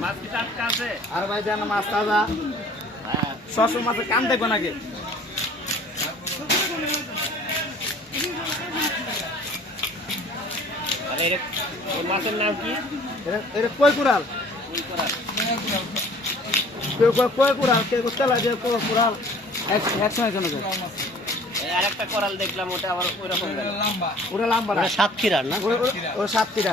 আর ভাই দেন মাছ তাজা। হ্যাঁ সবসময় মাছের কান দেখব নাকি? আর মাছের নাম কি? এটা- এটা কই কুড়াল? কেউ কয় কই কুড়াল? কেউ তেলা দিয়ে কই কুড়াল? আরেকটা করাল দেখলাম ওটা আবার ওই রকম ওটা লাম্বা সাতক্ষীরার না? তিরা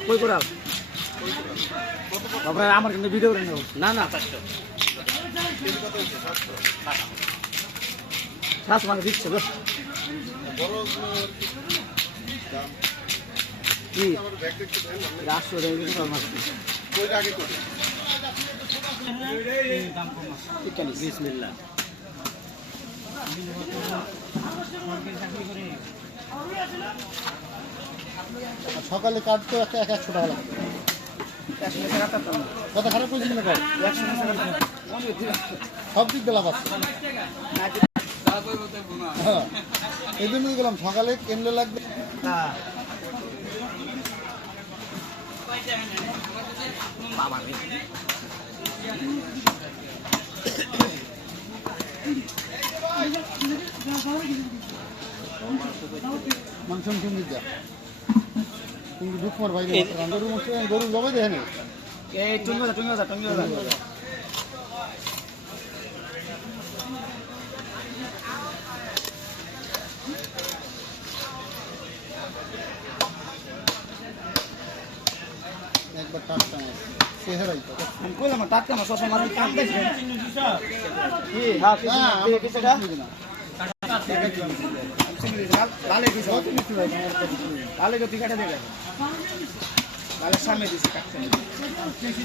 কই করাল তারপরে আমার কিন্তু ভিডিও করে নেব না না শ্বাস মানে দিচ্ছে বেশ কি? রাষ্ট্র সকালে কাজ তো একটা এক একশো টাকা লাগবে। কত খারাপ করেছিল না সব দিক দিয়ে লাভ হ্যাঁ। এই জন্যই গেলাম সকালে কেন্দ্রে লাগবে। মাংস মাংস কিন্তু দুঃখ মার ভাই গরু মাংস গরু জবাই দেখে নেই এই টুঙ্গি টুঙ্গি টুঙ্গি একবার টাটকা মাছ চেহারাই তো আমি কইলাম টাটকা মাছ সব মাছ দেখছেন কি হ্যাঁ হ্যাঁ, বুঝি না। লালে কাছে না। লালে গতি কাটা দেবে লালে সামনে দিছে কাটছে দেখি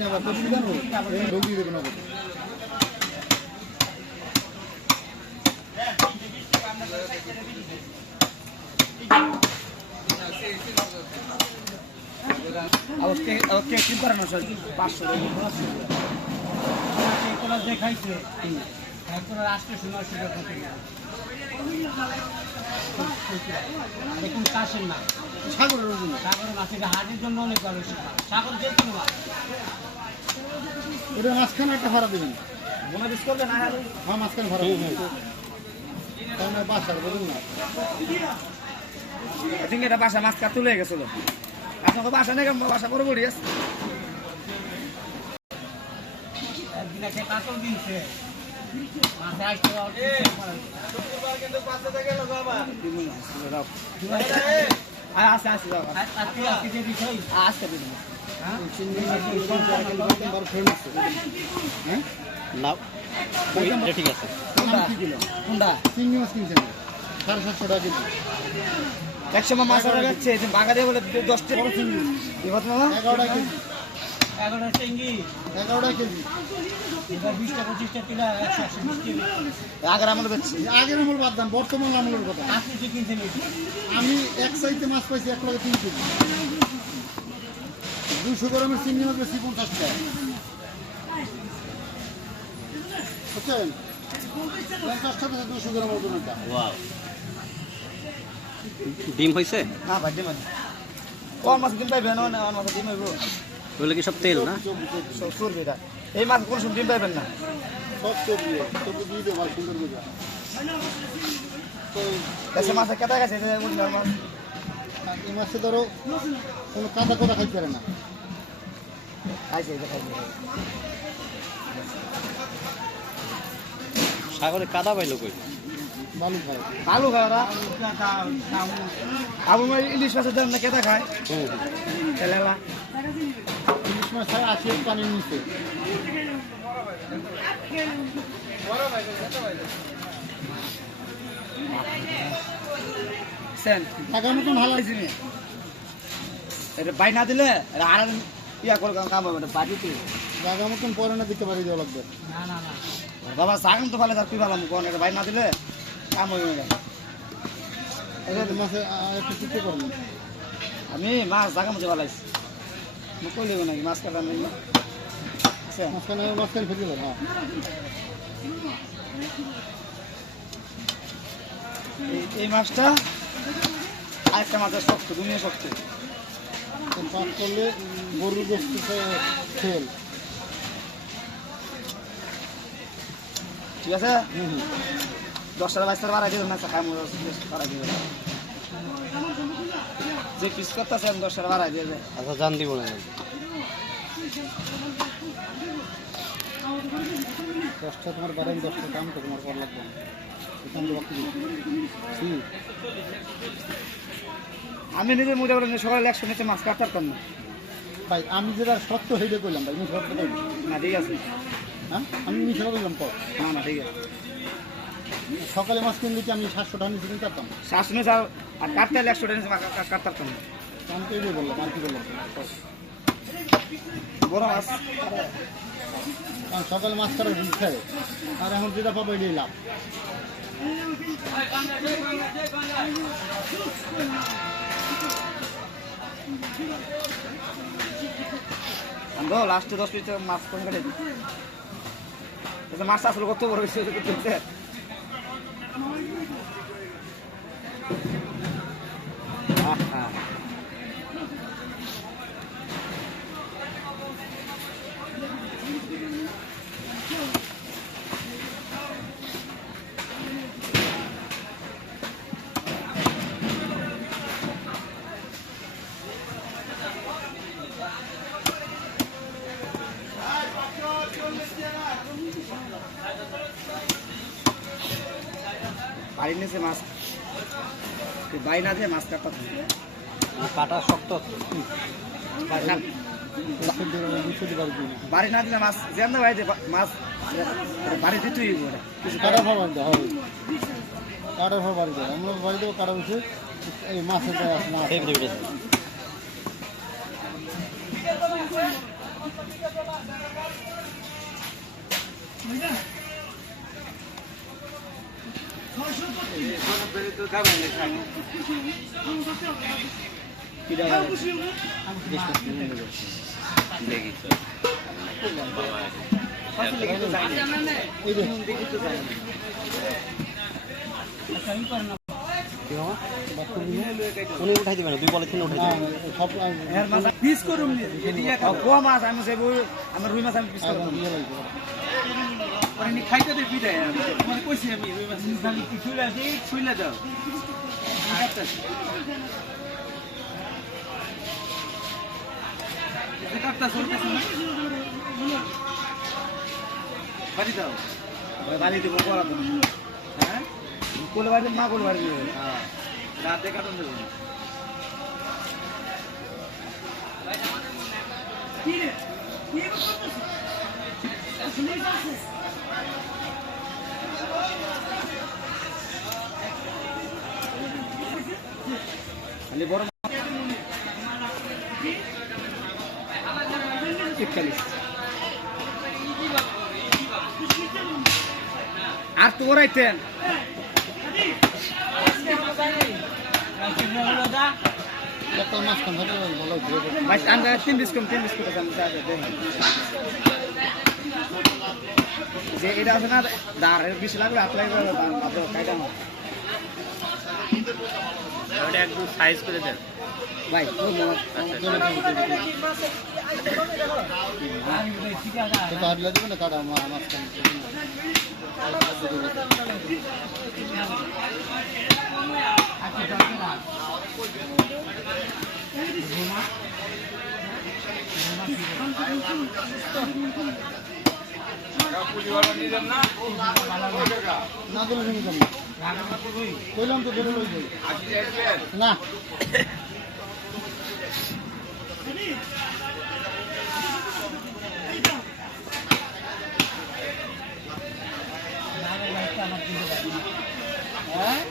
না, কচুরি জানো? এই ঢোকিয়ে দেবে নগদ। দেখাইছে? এখন রাষ্ট্র সীমা সুযোগ দেখুন না। সাগরের। সাগর মাছ এটা হাটের জন্য অনেক ভালো সেটা সাগর যে কোনো মাছ। মাঝখানে একটা ভাড়া দেবেন। বোনা বিস করবে না আর হ্যাঁ মাঝখানে ভাড়া দেবেন। কারণ বাসার বুঝুন না। ঠিক এটা বাসা মাছ কাট তুলে গেছিল। আপনাকে বাসা নেই বাসা করে বলি একদিন একটা কাতল দিনছে। আসতে আস্তে আস্তে হ্যাঁ এটা ঠিক আছে। কোনটা? চিংড়ি মাছ কিনছেন। সাড়ে সাতশো টাকা কেজি একসময় মাছ ধরা যাচ্ছে বাগা দিয়ে বলে দশটা বড় চিংড়ি। মামা এগারোটা কেজি। এগারোটা টেঙ্গি এগারোটা কেজি। এবার আগের আমলে বেচছি। আগের আমল বাদ দাম বর্তমান আমলের কথা। আপনি কিনছেন এটি? আমি এক সাইডে মাছ পাইছি এক লাখে তিন কেজি। দুশো গ্রামের চিংড়ি মাছ বেশি পঞ্চাশ টাকা। বুঝছেন? পঞ্চাশ টাকা দুশো গ্রাম ওজন এটা। ওয়াও ডিম হয়েছে না ভাই ডিম আছে কোন মাছ ডিম পাইবেন না অন্য মাছ ডিম পাইব ওগুলো কি সব তেল না? সুর এটা। এই মাছ কোন সময় ডিম পাইবেন না। সব সবজি সবজি দিয়ে দেবো ভালো সুন্দর করে তো দেশে মাছ কেটে গেছে এই মাছে ধরো কোনো কাদা কোদা খাইতে পারে না। খাইছে এটা খাইছে সাগরে কাদা পাইলো কই? বালু খায়। ভালো খায় ওরা। আবু ভাই ইলিশ মাছের দাম না কেটা খায়? তেলেলা ইলিশ মাছ খায় আসে পানির নিচে। সেন। টাকার মতন ভালো আইছি নি। এটা বাই না দিলে আর ইয়া করে কাম হবে এটা বাড়িতে। জায়গা মতন পরে না দিতে পারি দেওয়া লাগবে। না না না। বাবা সাগন তো ভালো তার কি ভালো কোন এটা বাই না দিলে আমি মাছ জাগা মধ্যে ভালো আইছি মুখ কই লেগে নাকি? মাছ কাটা নেই সেন মাঝখানে মাঝখানে ফেলে দেবেন হ্যাঁ এই- মাছটা আরেকটা মাছের শক্ত, দুনিয়া শক্ত। করলে গরুর গোস্ত খেল ঠিক আছে? হুম হুম। দশটা বাইশটা বাড়াই দেবেন মাছ খাই মজা বাড়াই দেবেন যে পিস করতেছে আমি দশটা বাড়াই দিয়ে আচ্ছা জান দিব না। দশটা তোমার বারেন দশটা দাম তো তোমার কর লাগবে না। আমি নিজে মজা করে সকালে একশো নিচে মাছ কাটতে পারতাম না। ভাই আমি যেটা সত্য হেঁটে করলাম ভাই কইলাম। না ঠিক আছে। হ্যাঁ? আমি মিশা করলাম কর না না ঠিক আছে। সকালে মাছ কিনলে কি আমি সাতশো টাকা নিচে কিনতে পারতাম? শ্বাস নিয়ে আর কাটতে হলে একশো নিচে মাছ কাটতে পারতাম আমি তো এটাই বললাম আর কি বললাম? বড় মাছ। কারণ সকালে মাছ করার ভিড় আর এখন যেটা পাবো এটাই লাভ। লাস্টে দশ পিস মাছ কম কেটে? মাছ আসলে কত বড় হয়েছে বাড়ির নিচে মাছ বাড়ি না দিয়ে মাছ হবে। কাটা শক্ত বাড়ি না- না না দিলে মাছ যেন বাড়িতে মাছ বাড়ি দিতেই। কিছু কাটার ভাব দেওয়া হবে। কাটার ভাব বাড়ি দেওয়া আমরা বাড়ি দেবো কাটা উঠে এই মাছের না এই দিবি উনি উঠাই দিবেন দুই পলিথিন উঠাই দিবেন সব পিস করুম নি। এদিকে পোয়া মাছ আমি বই আমার রুই মাছ আমি পিস ইয়ে মানে খাইতে দে বিদায় মানে কইছি আমি ওই মাছ আমি ছুইলা দিই ছুইলা দাও কাটতা বাড়ি দাও বাড়ি দিব তো হ্যাঁ। কোলে বাড়ি মা কোলে বাড়ি দিবে রাতে বড় মাছ একচল্লিশ আর তো ওরাইতেন। তিন বিস্কুট তিন বিস্কুট যে এটা আছে না দাঁড় বেশি লাগবে কাইটা না। ওটা একদম সাইজ করে দেন। ভাই মাছ তো হাটলে দেবে না কাটা মা- মাছ না কইলাম তো বেরো হ্যাঁ